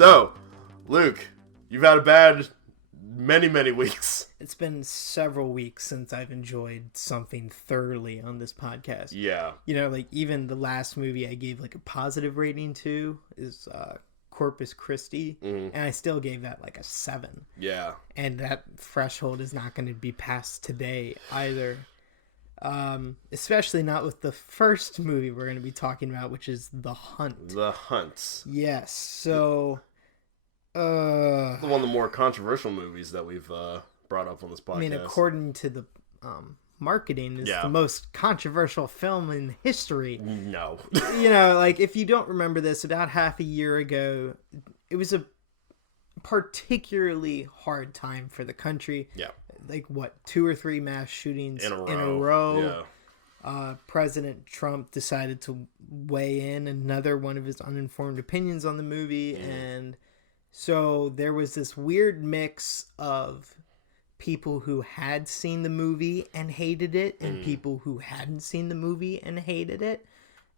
So, Luke, you've had a bad many weeks. It's been several weeks since I've enjoyed something thoroughly on this podcast. Yeah. You know, like even the last movie I gave like a positive rating to is Corpus Christi, and I still gave that like a 7. Yeah. And that threshold is not going to be passed today either. Especially not with the first movie we're going to be talking about, which is The Hunt. The Hunt. Yes. So, one of the more controversial movies that we've brought up on this podcast. I mean, according to the marketing, is the most controversial film in history. No. You know, like, if you don't remember this, about half a year ago, it was a particularly hard time for the country. Yeah. Like, what, 2 or 3 mass shootings in a row. Yeah. President Trump decided to weigh in another one of his uninformed opinions on the movie, and so there was this weird mix of people who had seen the movie and hated it, and people who hadn't seen the movie and hated it.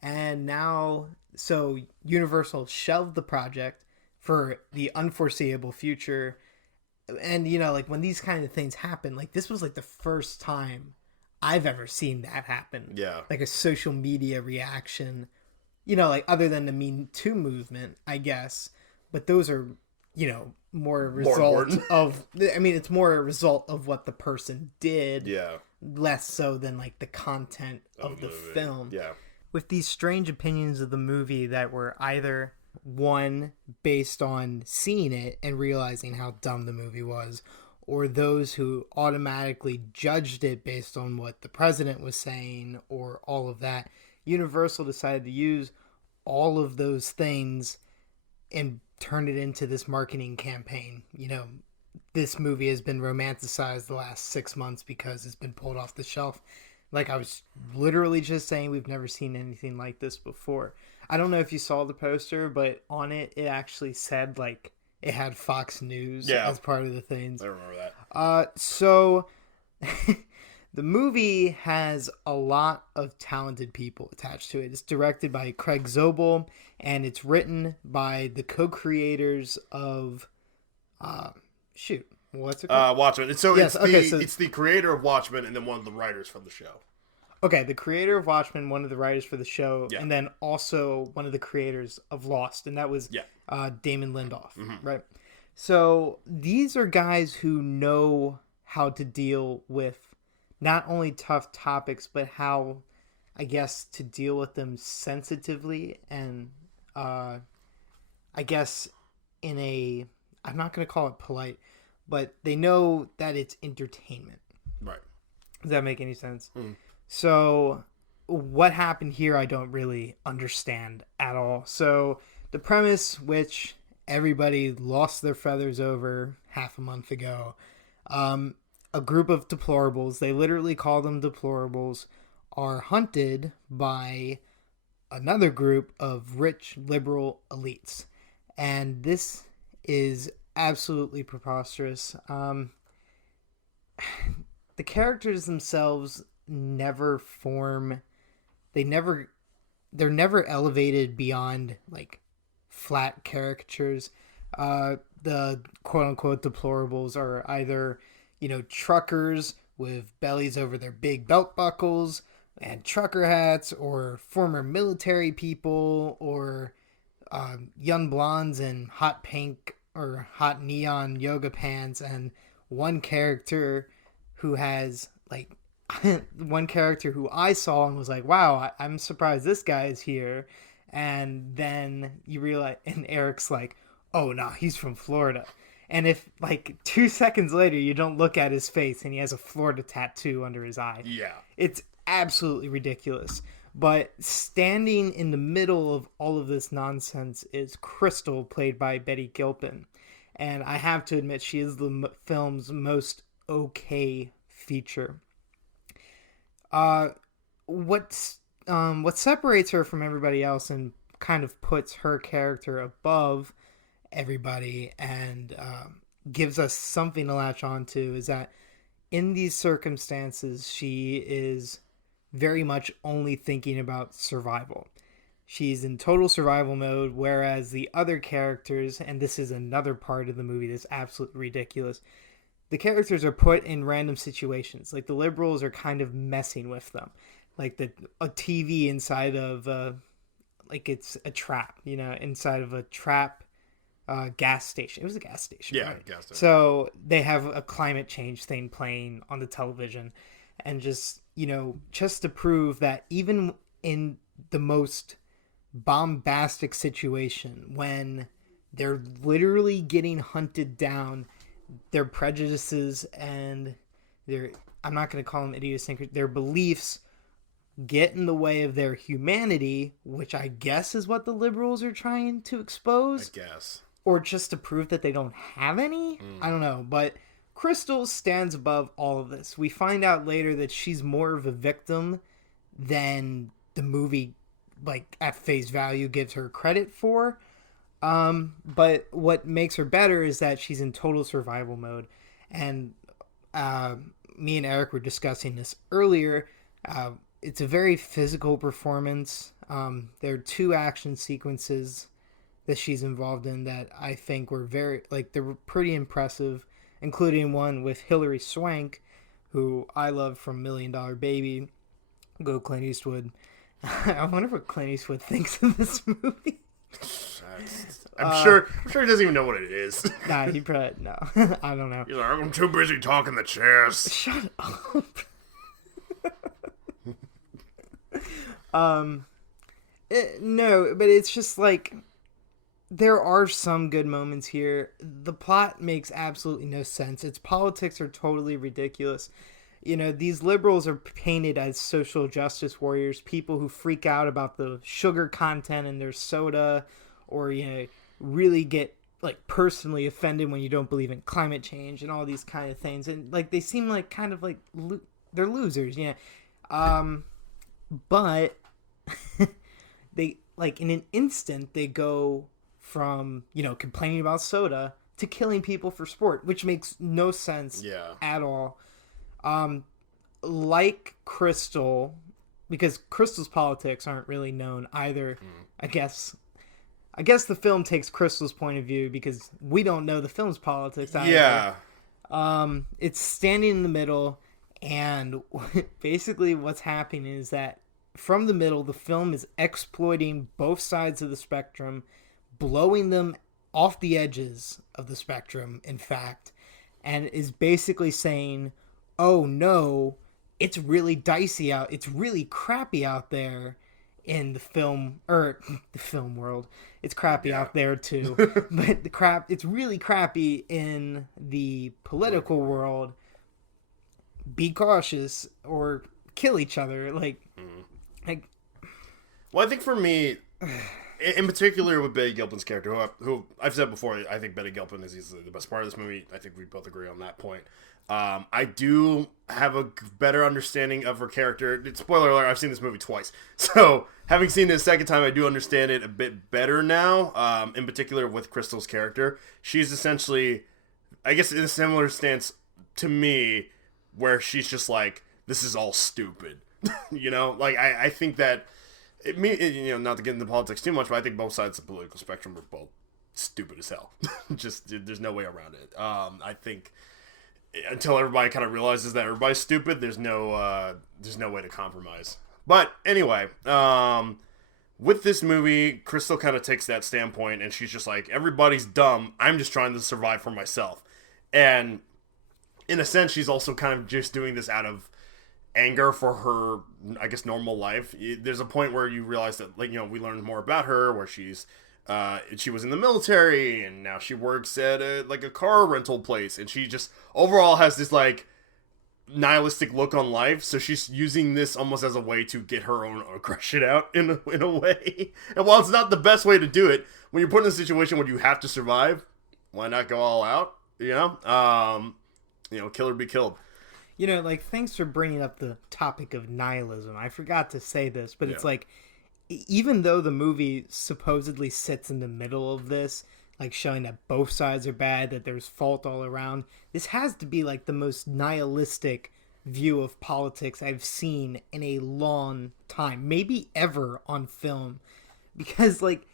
And now, so Universal shelved the project for the unforeseeable future. And, you know, like, when these kind of things happen, like, this was, like, the first time I've ever seen that happen. Yeah. Like, a social media reaction, you know, like, other than the Me Too movement, I guess. But those are, you know, more a result of, I mean, it's more a result of what the person did. Yeah. Less so than, like, the content of the film. Yeah. With these strange opinions of the movie that were either, one, based on seeing it and realizing how dumb the movie was, or those who automatically judged it based on what the president was saying, or all of that, Universal decided to use all of those things and turn it into this marketing campaign. You know, this movie has been romanticized the last 6 months because it's been pulled off the shelf. Like I was literally just saying, we've never seen anything like this before. I don't know if you saw the poster, but on it, it actually said, like, it had Fox News as part of the things. I remember that. So the movie has a lot of talented people attached to it. It's directed by Craig Zobel, and it's written by the co-creators of, what's it called? Watchmen. So it's the creator of Watchmen and then one of the writers from the show. Okay, the creator of Watchmen, one of the writers for the show, and then also one of the creators of Lost, and that was Damon Lindelof, right? So these are guys who know how to deal with not only tough topics, but how, I guess, to deal with them sensitively and, I guess, in a, I'm not going to call it polite, but they know that it's entertainment. Right. Does that make any sense? So what happened here, I don't really understand at all. So the premise, which everybody lost their feathers over half a month ago, a group of deplorables, they literally call them deplorables, are hunted by another group of rich liberal elites. And this is absolutely preposterous. The characters themselves never form, they're never elevated beyond like flat caricatures. The quote-unquote deplorables are either, you know, truckers with bellies over their big belt buckles and trucker hats, or former military people, or young blondes in hot pink or hot neon yoga pants, and one character who has like one character who I saw and was like, wow, I'm surprised this guy is here. And then you realize, and Eric's like, oh no, he's from Florida. And if like 2 seconds later you don't look at his face and he has a Florida tattoo under his eye. Yeah. It's absolutely ridiculous. But standing in the middle of all of this nonsense is Crystal, played by Betty Gilpin. And I have to admit, she is the film's most okay feature. What separates her from everybody else and kind of puts her character above everybody and gives us something to latch on to is that in these circumstances, she is very much only thinking about survival. she's in total survival mode, whereas the other characters, and this is another part of the movie that's absolutely ridiculous, the characters are put in random situations. Like, the liberals are kind of messing with them. Like, a TV inside of, like, it's a trap, you know, inside of a trap gas station. It was a gas station, Yeah, right? gas station. So they have a climate change thing playing on the television. And just, you know, just to prove that even in the most bombastic situation, when they're literally getting hunted down, their prejudices and their, I'm not going to call them idiosyncrasies, their beliefs get in the way of their humanity, which I guess is what the liberals are trying to expose. I guess. Or just to prove that they don't have any? I don't know. But Crystal stands above all of this. We find out later that she's more of a victim than the movie, like, at face value gives her credit for. But what makes her better is that she's in total survival mode. And me and Eric were discussing this earlier. It's a very physical performance. There are 2 action sequences that she's involved in that I think were they were pretty impressive, including one with Hilary Swank, who I love from $1 Million Baby. Go Clint Eastwood. I wonder what Clint Eastwood thinks of this movie. I'm sure he doesn't even know what it is. Nah, he probably, no. I don't know. He's like, I'm too busy talking the chairs. Shut up. No, but it's just like, there are some good moments here. The plot makes absolutely no sense. Its politics are totally ridiculous. You know, these liberals are painted as social justice warriors, people who freak out about the sugar content in their soda, or, you know, really get, like, personally offended when you don't believe in climate change and all these kind of things. And, like, they seem like kind of like they're losers, you know. But they, like, in an instant, they go from, you know, complaining about soda to killing people for sport, which makes no sense at all. Like Crystal, because Crystal's politics aren't really known either. I guess the film takes Crystal's point of view because we don't know the film's politics either. Yeah. It's standing in the middle, and basically what's happening is that from the middle, the film is exploiting both sides of the spectrum, blowing them off the edges of the spectrum, in fact, and is basically saying, oh no, it's really dicey out, it's really crappy out there in the film world. It's crappy out there too. But it's really crappy in the political world. Be cautious or kill each other. Well, I think for me, in particular with Betty Gilpin's character, who I've said before, I think Betty Gilpin is easily the best part of this movie. I think we both agree on that point. I do have a better understanding of her character. Spoiler alert, I've seen this movie twice. So, having seen it a second time, I do understand it a bit better now, in particular with Crystal's character. She's essentially, I guess, in a similar stance to me, where she's just like, this is all stupid. You know? Like, I think that, you know, not to get into politics too much, but I think both sides of the political spectrum are both stupid as hell. Just, there's no way around it. I think until everybody kind of realizes that everybody's stupid, there's no way to compromise. But anyway, with this movie, Crystal kind of takes that standpoint, and she's just like, everybody's dumb. I'm just trying to survive for myself. And in a sense, she's also kind of just doing this out of anger for her, I guess, normal life. There's a point where you realize that, like, you know, we learn more about her, where she was in the military, and now she works at a car rental place, and she just overall has this, like, nihilistic look on life. So she's using this almost as a way to get her own aggression out in a way. And while it's not the best way to do it, when you're put in a situation where you have to survive, why not go all out? You know, kill or be killed. You know, like, thanks for bringing up the topic of nihilism. I forgot to say this, but it's like, even though the movie supposedly sits in the middle of this, like, showing that both sides are bad, that there's fault all around, this has to be, like, the most nihilistic view of politics I've seen in a long time, maybe ever on film, because like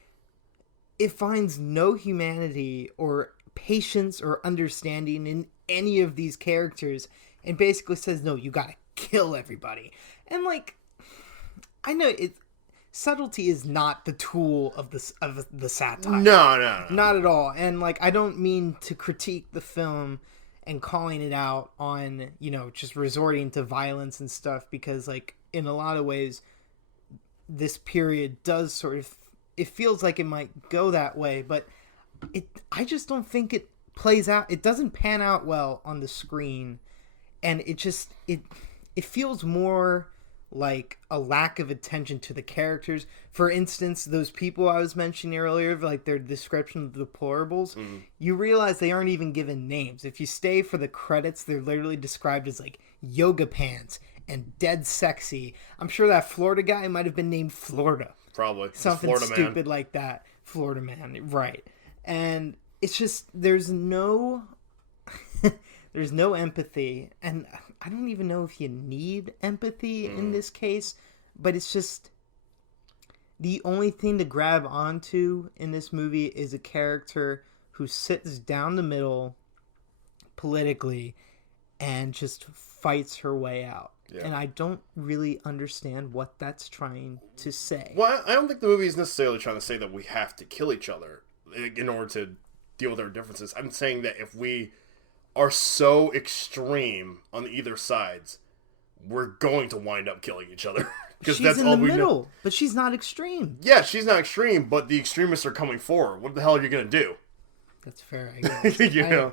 it finds no humanity or patience or understanding in any of these characters, and basically says, no, you gotta kill everybody. And like, I know subtlety is not the tool of the satire. No. Not at all. And like, I don't mean to critique the film and calling it out on, just resorting to violence and stuff, because like in a lot of ways this period does sort of, it feels like it might go that way, but I just don't think it plays out. It doesn't pan out well on the screen, and it feels more like a lack of attention to the characters. For instance, those people I was mentioning earlier, like their description of the deplorables, you realize they aren't even given names. If you stay for the credits, they're literally described as like yoga pants and dead sexy. I'm sure that Florida guy might have been named Florida. Probably. Something Florida stupid man. like that. Florida man, right. And it's just, there's no empathy, and I don't even know if you need empathy in this case, but it's just the only thing to grab onto in this movie is a character who sits down the middle politically and just fights her way out. Yeah. And I don't really understand what that's trying to say. Well, I don't think the movie is necessarily trying to say that we have to kill each other in order to deal with our differences. I'm saying that if we are so extreme on either sides, we're going to wind up killing each other. Because that's all we know. But she's not extreme. Yeah, she's not extreme, but the extremists are coming forward. What the hell are you going to do? That's fair, I guess. know,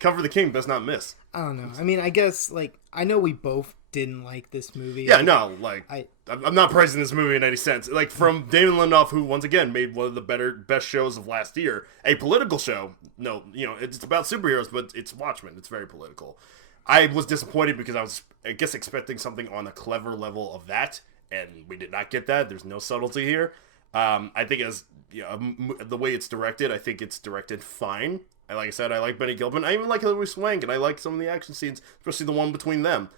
cover the king, best not miss. I don't know. I mean, I guess, like, I know we both didn't like this movie. Yeah, no, like, I'm not praising this movie in any sense. Like, from Damon Lindelof, who, once again, made one of the best shows of last year, a political show. No, it's about superheroes, but it's Watchmen. It's very political. I was disappointed because I was, I guess, expecting something on a clever level of that, and we did not get that. There's no subtlety here. I think as the way it's directed, I think it's directed fine. Like I said, I like Benny Gilpin. I even like Hilary Swank, and I like some of the action scenes, especially the one between them.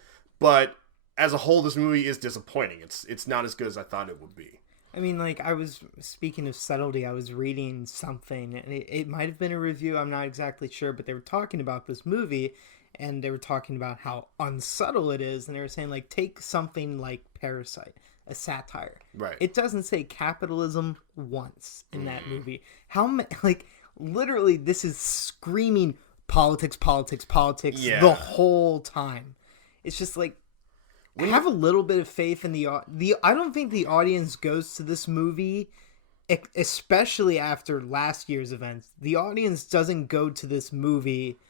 But as a whole, this movie is disappointing. It's not as good as I thought it would be. I mean, like, I was, speaking of subtlety, I was reading something, and it might have been a review, I'm not exactly sure, but they were talking about this movie, and they were talking about how unsubtle it is, and they were saying, like, take something like Parasite, a satire. Right. It doesn't say capitalism once in that movie. Like, literally, this is screaming politics the whole time. It's just like, have a little bit of faith in the I don't think the audience goes to this movie, especially after last year's events. The audience doesn't go to this movie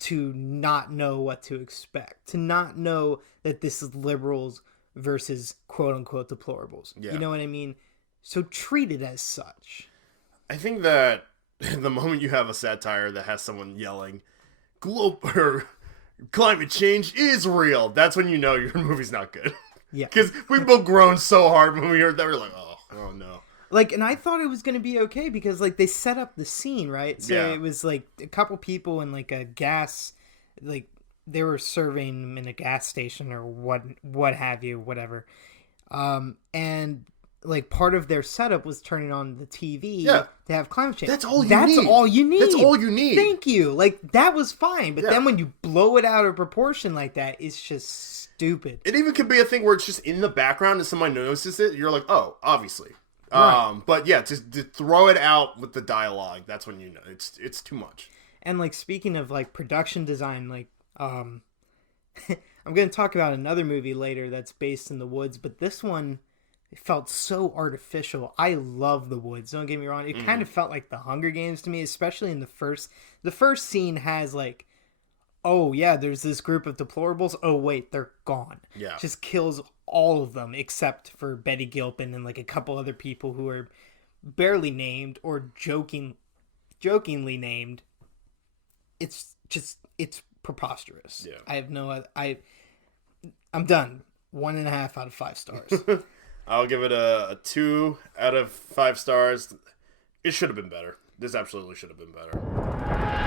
to not know what to expect, to not know that this is liberals versus quote-unquote deplorables. Yeah. You know what I mean? So treat it as such. I think that the moment you have a satire that has someone yelling, climate change is real, that's when you know your movie's not good. Yeah. Because we both groaned so hard when we heard that. We're like, oh no. Like, and I thought it was going to be okay because, like, they set up the scene, right? So it was, like, a couple people in, like, a gas, like, they were serving in a gas station or what have you, whatever. And, like, part of their setup was turning on the TV to have climate change. That's all you need. That's all you need. Thank you. Like, that was fine. But then when you blow it out of proportion like that, it's just stupid. It even could be a thing where it's just in the background and somebody notices it. You're like, oh, obviously. Right. But yeah, to throw it out with the dialogue, that's when you know it's too much. And like, speaking of like production design, like I'm going to talk about another movie later that's based in the woods, but this one, it felt so artificial. I love the woods, don't get me wrong. It kind of felt like the Hunger Games to me, especially in the first scene has like, oh yeah, there's this group of deplorables. Oh wait, they're gone. Yeah. Just kills all of them except for Betty Gilpin and like a couple other people who are barely named or jokingly named. It's preposterous. Yeah. I have no, I'm done. 1.5 out of 5 stars. I'll give it a 2 out of 5 stars. It should have been better. This absolutely should have been better.